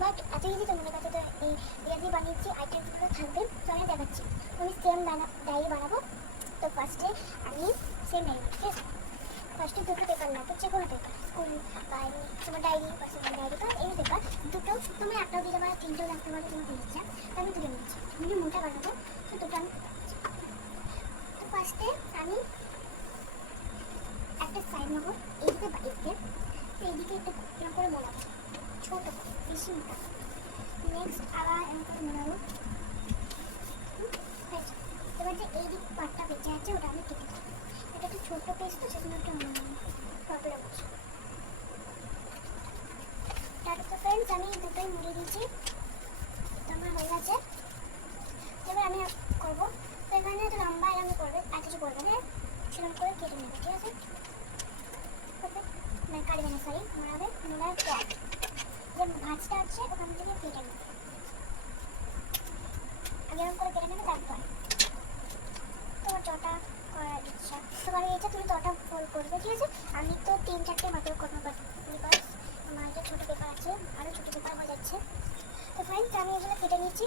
But এত easy তোমাদের কাছে। তো এই এটা দিয়ে বানিয়েছি, আইটেমগুলো থাকবে, তো আমি দেখাচ্ছি। আমি সেম ডায়েরি বানাবো। তো ফার্স্টে আমি সেম ডায়েরি, ঠিক আছে? ফার্স্টে দুটো পেপার লাগবে, যে কোনো পেপার, স্কুল বা এমনি তোমার ডায়েরি বা সেকেন্ড ডায়েরি বা এই পেপার দুটো। তুমি একটাও দিতে পারো, তিনটেও লাগতে পারো, তোমার ইচ্ছা। তো আমি দুটো নিচ্ছি, আমি মোটা বানাবো, তো দুটো আমি পাচ্ছি। তো ফার্স্টে আমি একটা সাইড নেবো, এইদিকে বা এইদিকে, তো এইদিকে একটা এরকম করে মোড়াবো, ছোটো করে, বেশি মোটা। নেক্সট আবার এরকম করে মোড়াবো। এবার যে এই দিক পাটটা বেঁচে আছে ওটা আমি কেটে দেবো। এটা একটু ছোটো পেজ, তো সেজন্য একটা প্রবলেম হচ্ছে। তারপর ফ্রেন্ডস আমি দুটোই মুড়ে দিয়েছি, তো আমার হয়ে গেছে। এবার আমি করবো, তো এখানে একটু লম্বা এরকম করবে, আর কিছু করবে না, সেরকম করে কেটে নেবে, ঠিক আছে? মানে কাটবে না, সরি, মোড়াবে। মোড়ার পর যে ভাঁজটা আছে ওখান থেকে কেটে নেবে, আগে এরকম করে কেটে নেবে। তারপর তোমার যটা করার ইচ্ছা, তোমার ইচ্ছা তুমি তটা ফোল্ড করবে, ঠিক আছে? আমি তো 3-4টে মাত্র করবো, বাট বিকজ আমার যে ছোটো পেপার আছে, আরও ছোটো পেপার হয়ে যাচ্ছে। তো ফ্রেন্ডস আমি এগুলো কেটে নিচ্ছি,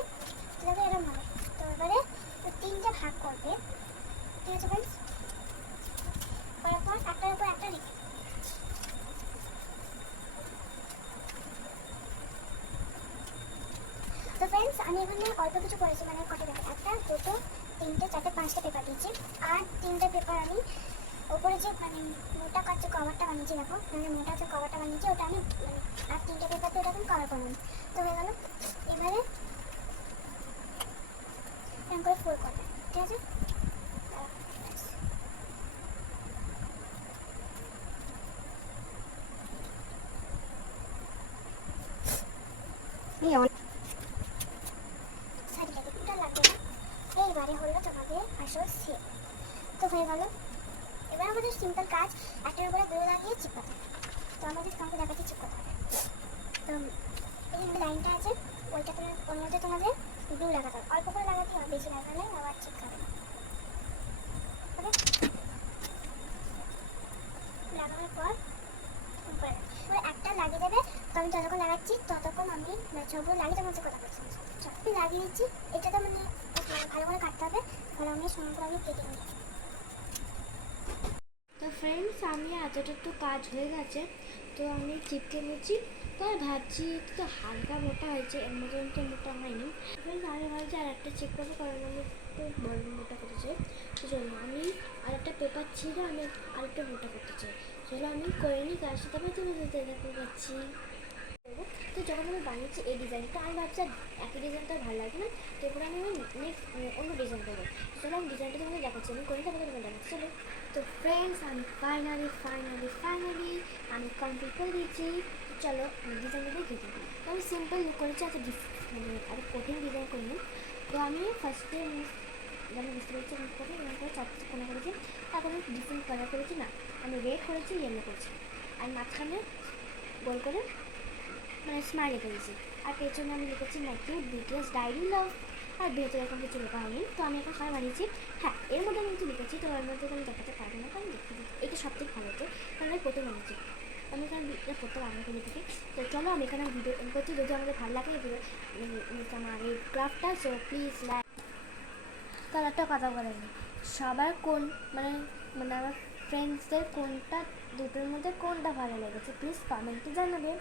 তবে এরকম হবে। তো এবারে 3টে ভাগ করবে, ঠিক আছে ফ্রেন্ডস? করার পর একটার উপর একটা রেখে, তো ফ্রেন্ডস আমি এখানে অল্প কিছু করেছি, মানে কটা পেপার, একটা, দুটো, তিনটে, চারটে, 5টা পেপার দিয়েছি। আর 3টে পেপার আমি ওপরে যে মানে মোটা কাছে কভারটা বানিয়েছি, দেখো মানে মোটা যে কভারটা বানিয়েছি ওটা আমি মানে, আর 3টে পেপার দিয়ে ওটা আমি কভার করলাম। তো হয়ে গেল। এবারে এরকম করে ফোল্ড করবে, ঠিক আছে? সাইডটা লাগবে না। এইবারে হলো তোমাদের আসল সেপ। তো হয়ে গেল। এবার আমাদের সিম্পল কাজ, একটার উপরে গ্লু লাগিয়ে চিপকাতে হবে। তো আমাদের কাউকে দেখাচ্ছি চিপকাতে হবে। তো এই লাইনটা আছে, ওইটা তোমার ওর মধ্যে তোমাদের গ্লু লাগাতে হবে, অল্প করে লাগাতে হবে, বেশি লাগালে আবার চিপকাবে না। ওকে, লাগানোর পর পুরো একটা লাগিয়ে দেবে। তো আমি যতক্ষণ লাগাচ্ছি ততক্ষণ আমি সবগুলো লাগিয়ে তোমার কথা বলছি, আমি লাগিয়ে দিচ্ছি। এটা তো মানে ভালো করে কাটতে হবে, ভালো আমি সময় করে আমি কেটে নিই। তো ফ্রেন্ডস আমি এতটা তো কাজ হয়ে গেছে, তো আমি চিপকে নিচ্ছি। তো আর ভাবছি তো হালকা মোটা হয়েছে, এর মতন তো মোটা হয়নি। ফ্রেন্ডস আমি ভাবছি আর একটা চেক করবো, কারণ আমি একটু বড় মোটা করতে চাই। সেই জন্য আমি আর একটা পেপার ছিল, আমি আরেকটা মোটা করতে চাই। সেগুলো আমি করে নিই, তার সাথে আমি তোমাদের দেখতে পাচ্ছি। তো যখন আমি বানিয়েছি এই ডিজাইনটা, আমি ভাবছি একই ডিজাইনটা ভালো লাগবে না, তো এরপরে আমি নেক্সট অন্য ডিজাইন করবো। চলো আমি ডিজাইনটা তোমাকে দেখাচ্ছি, আমি করে তারপরে তোমাকে দেখাচ্ছি। চলো। তো ফ্রেন্ডস আমি ফাইনালি আমি কমপ্লিট করে দিয়েছি। চলো ডিজাইনটা দেখে দিই। তো আমি সিম্পল লুক করেছি, মানে এত কঠিন ডিজাইন করিনি। তো আমি ফার্স্টে আমি বুঝতে পেরেছি আমি করে এরকম করে 4টে কোনা করেছি। তারপরে আমি ডিফারেন্ট কালার করেছি, না আমি রেড করেছি, ইয়েলো করেছি, আর মাঝখানে গোল করে মানে স্মাইলি করেছি। আর পেছনে আমি লিখেছি নাকি বিটিএস ডায়েরি লাভ, আর ভেতরে এখন কিছু লেখা হয়নি। তো আমি এখন সবাই বানিয়েছি। হ্যাঁ, এর মধ্যে আমি কিছু লিখেছি, তো এর মধ্যে আমি দেখাতে পারবো না, কারণ দেখতে এটা সবথেকে ভালো হতো, কারণ আমি প্রথম বানিয়েছি। আমি এখানে এটা করতে পারবো করে থেকে। তো চলো আমি এখানে ভিডিও করছি, যদি আমাদের ভালো লাগে ভিডিও আমার এই ক্রাফটটা, সো প্লিজ লাইক। তার একটা কথা বলে নি, সবার কোন মানে মানে আমার ফ্রেন্ডসদের কোনটা দুটোর মধ্যে কোনটা ভালো লেগেছে প্লিজ কমেন্টে জানাবে।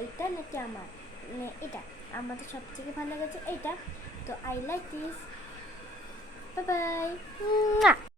এইটা নাকি আমার, মানে এটা আমাদের সব থেকে ভালো লেগেছে এইটা। তো আই লাইক দিস।